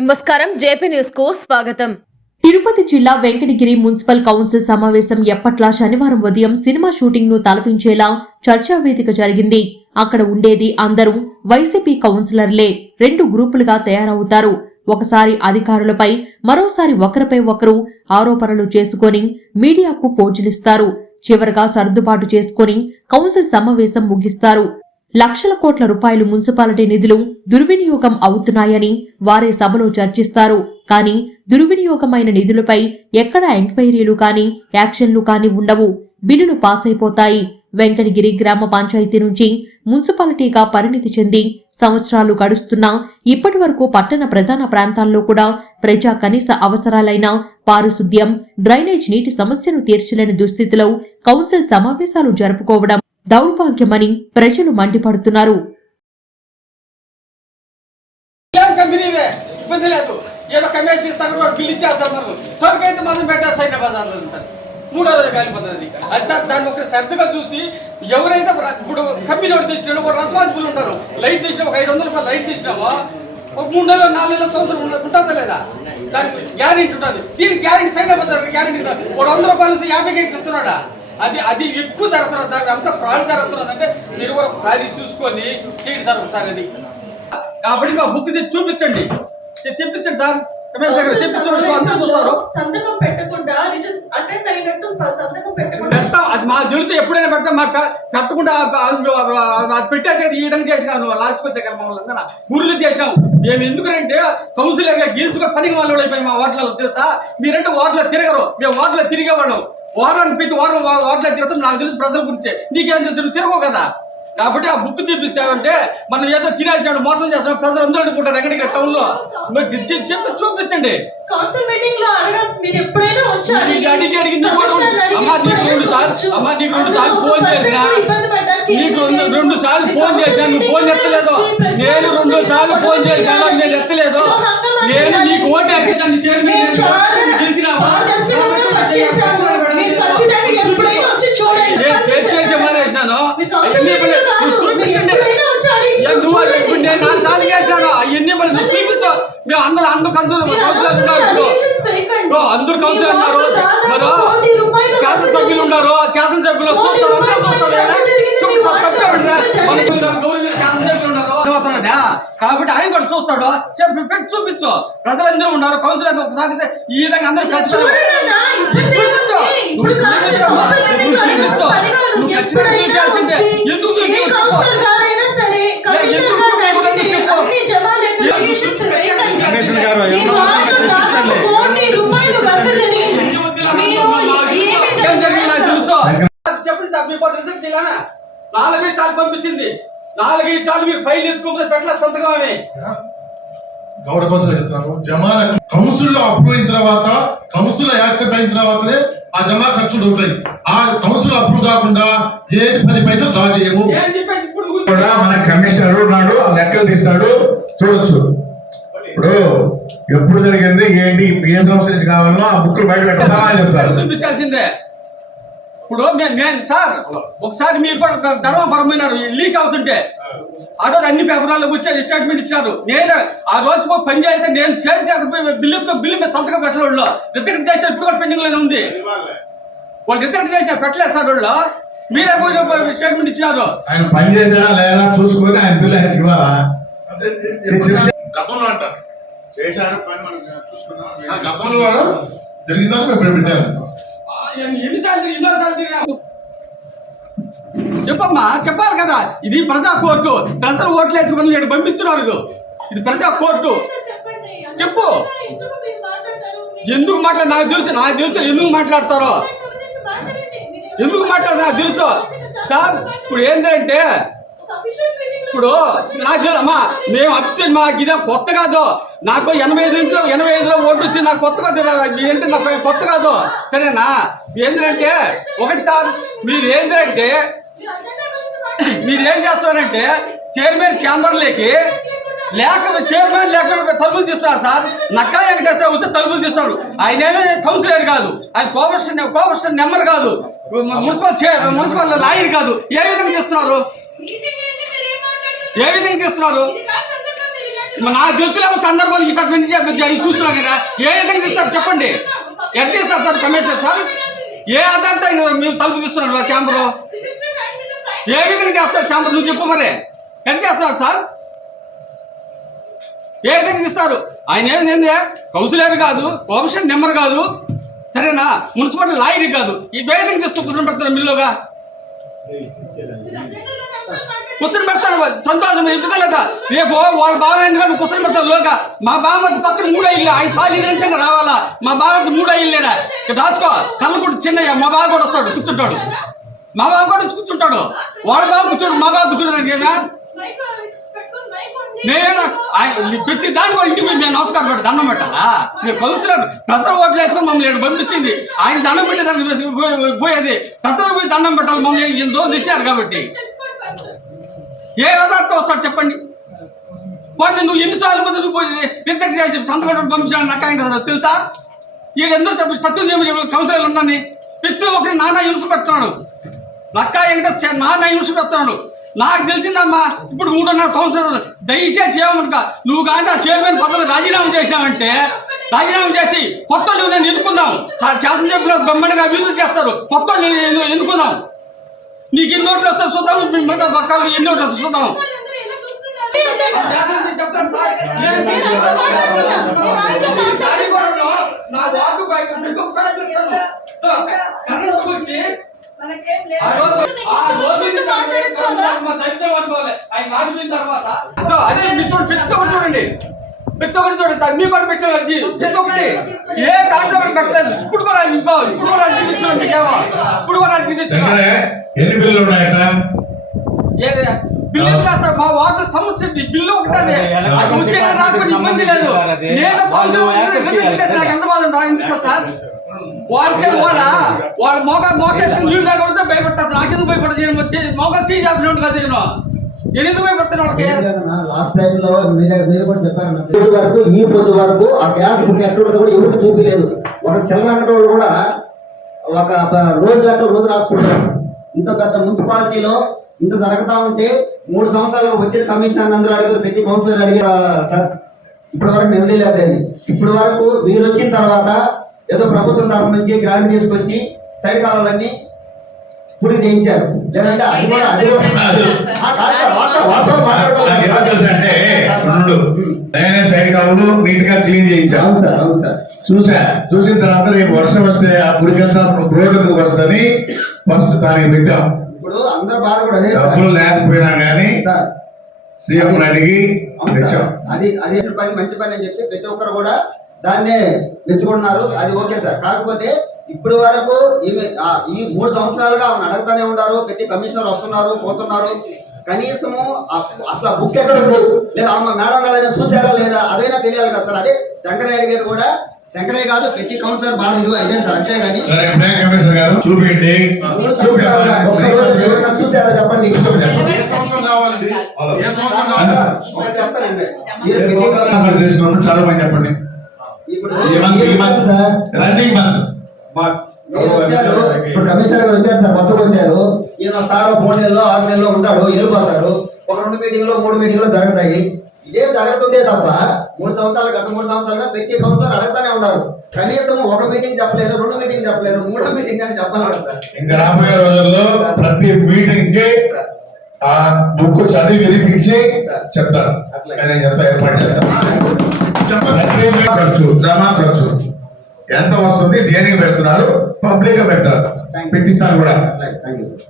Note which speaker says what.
Speaker 1: నమస్కారం. జేపీ న్యూస్కు స్వాగతం. తిరుపతి జిల్లా వెంకటగిరి మున్సిపల్ కౌన్సిల్ సమావేశం ఎప్పట్లా శనివారం ఉదయం సినిమా షూటింగ్ను తలపించేలా చర్చా వేదిక జరిగింది. అక్కడ ఉండేది అందరూ వైసీపీ కౌన్సిలర్లే. రెండు గ్రూపులుగా తయారవుతారు. ఒకసారి అధికారులపై మరోసారి ఒకరిపై ఒకరు ఆరోపణలు చేసుకొని మీడియాకు ఫోజులిస్తారు. చివరగా సర్దుబాటు చేసుకొని కౌన్సిల్ సమావేశం ముగిస్తారు. లక్షల కోట్ల రూపాయలు మున్సిపాలిటీ నిధులు దుర్వినియోగం అవుతున్నాయని వారే సభలో చర్చిస్తారు. కానీ దుర్వినియోగమైన నిధులపై ఎక్కడ ఎంక్వైరీలు కానీ యాక్షన్లు కానీ ఉండవు. బిల్లులు పాస్ అయిపోతాయి వెంకటగిరి గ్రామ పంచాయతీ నుంచి మున్సిపాలిటీగా పరిణితి చెంది సంవత్సరాలు గడుస్తున్నా ఇప్పటి వరకు పట్టణ ప్రధాన ప్రాంతాల్లో కూడా ప్రజా కనీస అవసరాలైన పారిశుద్ధ్యం డ్రైనేజ్ నీటి సమస్యను తీర్చలేని దుస్థితిలో కౌన్సిల్ సమావేశాలు జరుపుకోవడం దౌర్భాగ్యమని ప్రజలు మండిపడుతున్నారు. ఏం ఇబ్బంది లేదు. ఏదో కమిషన్ ఇస్తారు కూడా ఇచ్చేస్తారు సరుకు అయితే మనం పెట్టేస్తాయి బజార్లో ఉంటుంది మూడో రోజు కాలిపోతుంది. అది సార్ దాన్ని ఒక శ్రద్ధగా చూసి ఎవరైతే ఇప్పుడు కంపెనీ వాడు తెచ్చినాడు ఒక రెస్పాన్సిబుల్ ఉంటారు లైట్ తెచ్చిన ఒక ఐదు వందల రూపాయలు లైట్ తెచ్చినామో? ఒక మూడు నెలలు నాలుగు నెలలు సంవత్సరం ఉంటుందా లేదా? దానికి గ్యారెంటీ ఉంటుంది. దీనికి గ్యారెంటీ సైన్ అయిపోతారు గ్యారెంటీ ఒక వంద రూపాయల నుంచి యాభైకి ఇస్తున్నాడా? అది అది ఎక్కువ జరుగుతున్నది. దానికి అంత ఫ్రాడ్ జరుగుతున్నది అంటే మీరు కూడా ఒకసారి చూసుకొని చేయండి సార్ ఒకసారి అది. కాబట్టి మా బుక్ తెచ్చి చూపించండి. తెప్పించండి సార్. సంతకం పెట్టకుండా అటెండ్ అయినట్టు సంతకం పెట్టకుండా. పెడతాం అది మాకు తెలుసు. ఎప్పుడైనా పెడతాం పె- పెట్టకుండా ఆ- ఆ- ఆ- అది పెట్టేసి ఈ విధంగా చేసినాను లాస్ట్కి వచ్చే కదా మమ్మల్ని అందరూ. గురులు చేసాం మేము ఎందుకంటే కౌన్సిలర్గా గెలుచుకొని పనికి వాళ్ళు అయిపోయి మా వార్డులలో తెలుసా? మీరంటే వార్డులో తిరగరు. మేము వార్డులో తిరిగేవాళ్ళం. వారానికి ప్రతి వారం వా- వార్డులో తిరుగుతాం నాకు తెలుసు ప్రజల గురించి. నీకేం తెలుసు? నువ్వు తిరగవు కదా. కాబట్టి ఆ బుక్ తీపిస్తామంటే మనం ఏదో తినేసాడు మోసం చేస్తాం ప్రజలు అందరూ అనుకుంటారు ఎక్కడికి టౌన్లో చెప్పి చూపించండి. కౌన్సిల్ మీటింగ్లో అడగాల్సి మీరు ఎప్పుడైనా వచ్చి నీకు అడిగి అడిగింది
Speaker 2: అమ్మా నీకు రెండు సార్లు అమ్మా నీకు రెండు సార్లు ఫోన్ చేసినా. నీకు రెండు రెండు సార్లు ఫోన్ చేసినా నువ్వు ఫోన్ ఎత్తలేదు. నేను రెండు సార్లు ఫోన్ చేశాను నేను ఎత్తలేదు. నేను నీకు ఓటు వేసిన నీ చేతి మీద నేను ఓటు గెలిచినావా? నువ్వు చూపించండి. నువ్వు. ఇప్పుడు నేను చేశాను? అవన్నీ మళ్ళీ నువ్వు చూపించు. మేము అందరూ అందరూ కౌన్సిలర్ మీరు కౌన్సిలర్ ఉన్నారు ఇప్పుడు. అందరూ కౌన్సిలర్ ఉన్నారు. మరి శాసనసభ్యులు ఉన్నారు. శాసనసభ్యులు చూస్తారు అందరూ చూస్తారు. మనకు శాసనసభ్యులు ఉన్నారు? కాబట్టి ఆయన కూడా చూస్తాడు. చెప్పి పెట్టి చూపించు. ప్రజలందరూ ఉన్నారు. కౌన్సిలర్ ఒకసారి ఈ విధంగా అందరూ కలిసి చెప్పండి సార్ మీకు నాలుగైదు సార్లు పంపించింది. నాలుగైదు సార్లు మీరు ఫైల్ ఎత్తుకోకపోతే పెట్టలేదు సంతకం ఆమె. గౌరవ కౌన్సిల్ చెప్తున్నాను. జమాన కౌన్సిల్లో అప్రూవ్ అయిన తర్వాత కౌన్సిల్ యాక్సెప్ట్ అయిన తర్వాతనే ఆ జమా ఖర్చులు ఉంటాయి ఆ కౌన్సిల్ అప్రూవ్ కాకుండా ఏ పది పైసలు డ్రా చేయము. కూడా మన కమిషనర్ ఉన్నాడు ఆ లెక్కలు తీస్తాడు. చూడొచ్చు. ఇప్పుడు ఎప్పుడు జరిగింది ఏంటి ఏ సంవత్సరం నుంచి కావాలో ఆ బుక్లు బయట పెట్టాలని చెప్తారు.
Speaker 3: చూపించాల్సిందే. ఇప్పుడు నేను నేను సార్ ఒకసారి మీరు కూడా ధర్మపురం పోయినారు లీక్ అవుతుంటే ఆ రోజు అన్ని పేపర్లలో వచ్చారు స్టేట్మెంట్ ఇచ్చారు. నేను ఆ రోజు పని చేస్తే నేను చేసి బిల్లు బిల్లు మీద సంతకం పెట్టలేదు రిజెక్ట్ చేసిన ఇప్పుడు కూడా పెండింగ్లోనే ఉంది. వాళ్ళు రిజెక్ట్ చేశారు పెట్టలేదు సార్ వాళ్ళు. మీరే పోయి స్టేట్మెంట్ ఇచ్చినారు
Speaker 2: ఆయన పని చేసాడా లేదా చూసుకొని ఆయన బిల్లు ఆయనకి ఇవ్వాలా?
Speaker 4: గతంలో అంటారు. చేశారు పని మనం చూసుకున్నాం గతంలో జరిగిందని మేము పెట్టాము.
Speaker 3: ఎన్నిసార్లు తిరిగి చెప్పమ్మా చెప్పాలి కదా. ఇది ప్రజా కోర్టు. ప్రజలు ఓట్లు వేసి మనల్ని ఈడ పంపించున్నారు ఇది. ఇది ప్రజా కోర్టు. చెప్పు. ఎందుకు మాట్లాడు నాకు తెలుసు నాకు తెలుసు ఎందుకు మాట్లాడతారో. ఎందుకు మాట్లాడతారు నాకు తెలుసు. సార్ ఇప్పుడు ఏంటంటే ఇప్పుడు నాకు తెలుసు అమ్మా మేము అఫీషియల్ మాకు ఇదే కొత్త కాదు. నాకు ఎనభై ఐదు నుంచి ఎనభై ఐదులో ఓటు వచ్చి నాకు కొత్త కాదు ఏంటి నాకు కొత్త కాదు. సరేనా? ఏంటంటే ఒకటి సార్ మీరు ఏంటంటే మీరు ఏం చేస్తారంటే చైర్మన్ ఛాంబర్లేకి లేక చైర్మన్ లేక తలుపులు తీస్తున్నారు సార్. నక్కా వెంకటేశ్వర వచ్చి తలుపులు తీస్తున్నారు. ఆయన ఏమీ కౌన్సిలర్ కాదు. ఆయన కోపరేషన్ కోపర్షన్ నెంబర్ కాదు. మున్సిపల్ చైర్ మున్సిపల్ లాయర్ కాదు. ఏ విధంగా తీస్తున్నారు? ఏ విధంగా తీస్తున్నారు ఇది కాదు సందర్భం, మీరు ఇలాంటి మరి నాకు తెలుసులేమో సందర్భాలు ఇక్కడ చూస్తున్నాం కదా. ఏ విధంగా తీస్తారు చెప్పండి. ఎంత తీస్తారు సార్ కమిషన్ సార్? ఏ ఆధారంతో ఆయన మేము తలుపు తీస్తున్నారు ఛాంబరు? ఏ విధంగా చేస్తారు ఛాంబర్? నువ్వు చెప్పు మరి. ఎంత చేస్తున్నారు సార్? ఏ విధంగా తీస్తారు? ఆయన ఏంది కౌన్సిలర్ కాదు కోపరేషన్ నెంబర్ కాదు. సరేనా? మున్సిపాలిటీ లాయర్ కాదు. ఈ విధంగా తీస్తూ కూర్చొని పెడతారు మిల్లుగా కూర్చొని పెడతాను వాళ్ళు. సంతోషం ఎప్పుకోలేదా రేపు వాళ్ళ బావ ఎందుకంటే కూర్చొని పెడతారు లోక మా బావ పక్కన మూడో ఇల్లు ఆయన ఖాళీ నిమిషంగా రావాలా? మా బావకి మూడో ఇల్లేడా రాసుకో. కళ్ళకుడు చిన్నయ్య మా బావ కూడా వస్తాడు కూర్చుంటాడు. మా బావ కూడా వచ్చి కూర్చుంటాడు. వాళ్ళ బావ కూర్చోడు మా బావ కూర్చోడానికేనా నేనేనా? ప్రతి దాని కూడా ఇంటికి నేను నమస్కారం పెట్టి దండం పెట్టాలా? నేను కౌన్సిలర్ ప్రజల ఓట్లు వేసుకుని మమ్మల్ని ఇక్కడ పంపించింది ఆయన దండం పెట్టి దానికి పోయేది. ప్రజలకు పోయి దండం పెట్టాలి మమ్మల్ని ఎంతో తెచ్చారు కాబట్టి. ఏ పదార్థం వస్తాడు చెప్పండి? వాడిని నువ్వు ఎన్నిసార్లు మంది నువ్వు పోయి రిజెక్ట్ చేసి సంతకం పంపించాను నాకు కదా తెలుసా? వీళ్ళందరూ ఎందుకు చెప్పి సత్యం కౌన్సిలర్ అందరినీ? ప్రతి ఒక్కరి నానా హింస పెడుతున్నాడు. లక్క వెంకట నానా హింస పెడుతున్నాడు. నాకు తెలిసిందమ్మా ఇప్పుడు మూడున్నర సంవత్సరాలు దయచేసి చేయమనుక నువ్వు కానీ ఆ చైర్మన్ పదవి రాజీనామా చేసినావంటే రాజీనామా చేసి కొత్త నేను ఎన్నుకుందాం. శాసనసభ్యులు బొమ్మడిగా అభివృద్ధి చేస్తారు కొత్త ఎన్నుకుందాం. నీకు ఎన్ని వస్తాయి చూద్దాం మీ మిగతా పక్కలు ఎన్ని వస్తాయి చూద్దాం చెప్తాను సార్. నా వార్డు బయట ఒకసారి పిలుస్తాను. కరెంట్ మా దరిద్రం అనుకోవాలి. ఆయన మారిపోయిన తర్వాత అది చూడండి. ప్రతి ఒక్కటి చూడండి తమ్మి కూడా పెట్టలేదు ప్రతి ఒక్కటి ఏ దాంట్లో కూడా పెట్టలేదు. ఇప్పుడు కూడా ఇప్పుడు కూడా మీకేమో. ఇప్పుడు కూడా
Speaker 2: ఎన్ని బిల్లులు ఉన్నాయట
Speaker 3: ఏది? Bill sir? మా వాటర్ సమస్య. బిల్లు ఒకటే అది వచ్చే రాకపోతే ఇబ్బంది లేదు. నేను నాకు ఎంత బాధ అనిపిస్తుంది సార్. వాళ్ళకి వాళ్ళ వాళ్ళ మోక మోకేసి నీళ్ళు ఉంటే భయపడతారు. నాకెందుకు భయపడదు నేను వచ్చి మోకాలు చేసి చెప్పినట్టు కదా నేను.
Speaker 5: లాస్ట్ టైం లో మీరు మీరు కూడా చెప్పారు వరకు ఈ పొద్దు వరకు ఆ గ్యాస్ బుక్ ఎక్కడ కూడా ఎవరికి చూపించలేదు. ఒక కూడా ఒక రోజు అట్లా రోజు రాసుకుంటారు. ఇంత పెద్ద మున్సిపాలిటీలో ఇంత జరుగుతా ఉంటే మూడు సంవత్సరాలు వచ్చిన కమిషనర్ అందరూ అడిగారు ప్రతి కౌన్సిలర్ అడిగారు సార్ ఇప్పటి వరకు నిలదీలేదండి ఇప్పటి వరకు మీరు వచ్చిన తర్వాత ఏదో ప్రభుత్వం తరఫు నుంచి గ్రాంట్ తీసుకొచ్చి సైడ్ కావాలన్నీ పూర్తి చేయించారు లేదంటే అది కూడా అది నాకు
Speaker 2: ఎలా తెలుసు అంటే రెండు నేనే సైడ్ కావులు నీట్గా క్లీన్ అవును సార్ అవును సార్. చూసా? చూసిన తర్వాత రేపు వర్షం వస్తే ఆ గురికంతా రోడ్డు ఎందుకు వస్తుందని ఫస్ట్ దానికి పెట్టాం.
Speaker 5: ఇప్పుడు అందరు బాధ కూడా.
Speaker 2: డబ్బులు లేకపోయినా గానీ సార్. సీఎం అడిగి తెచ్చాం.
Speaker 5: అది అది పని మంచి పని అని చెప్పి ప్రతి ఒక్కరు కూడా దాన్నే మెచ్చుకుంటున్నారు. అది ఓకే సార్. కాకపోతే ఇప్పుడు వరకు ఈమె ఆ, ఈ మూడు సంవత్సరాలుగా ఆమెను అడుగుతానే ఉన్నారు ప్రతి కమిషనర్ వస్తున్నారు పోతున్నారు. కనీసము ఆ- అసలు ఆ బుక్ ఎక్కడ ఉంది? లేదా ఆమె మేడం గారైనా చూసారా లేదా? అదైనా తెలియాలి కదా సార్. అదే శంకరయ్య గారు కూడా. శంకరయ్య కాదు ప్రతి కౌన్సిలర్ బాధ ఇదే సార్ అంతే కానీ. సరే
Speaker 2: ప్లాన్ కమిషనర్ గారు చూపించండి.
Speaker 5: చూసారా చెప్పండి? చెప్తానండి.
Speaker 2: మీరు చాలా మంది చెప్పండి. ఇప్పుడు రన్నింగ్ మంత్.
Speaker 5: ఇప్పుడు కమిషనర్ గారు వచ్చారు సార్ కొత్తగా వచ్చారు. ఈయన సార్ మూడు నెలలో ఆరు నెలలో ఉంటాడు వెళ్ళిపోతాడు. ఒక రెండు మీటింగ్లో మూడు మీటింగ్లో జరుగుతాయి. ఇదే జరుగుతుందే తప్ప మూడు సంవత్సరాలు గత మూడు సంవత్సరాలుగా ప్రతి సంవత్సరం అడుగుతానే ఉన్నారు. కనీసం ఒక మీటింగ్ చెప్పలేరు రెండు మీటింగ్ చెప్పలేరు మూడో మీటింగ్ అని చెప్పాలి కదా సార్.
Speaker 2: ఇంకా రాబోయే రోజుల్లో ప్రతి మీటింగ్కి ఆ బుక్ చదివి వినిపించి చెప్తారు. చెప్తా ఏర్పాటు ఖర్చు జమా ఖర్చు. ఎంత వస్తుంది దేనికి పెడుతున్నారు? పబ్లిక్గా పెట్టారు పెట్టిస్తాను కూడా. Thank you sir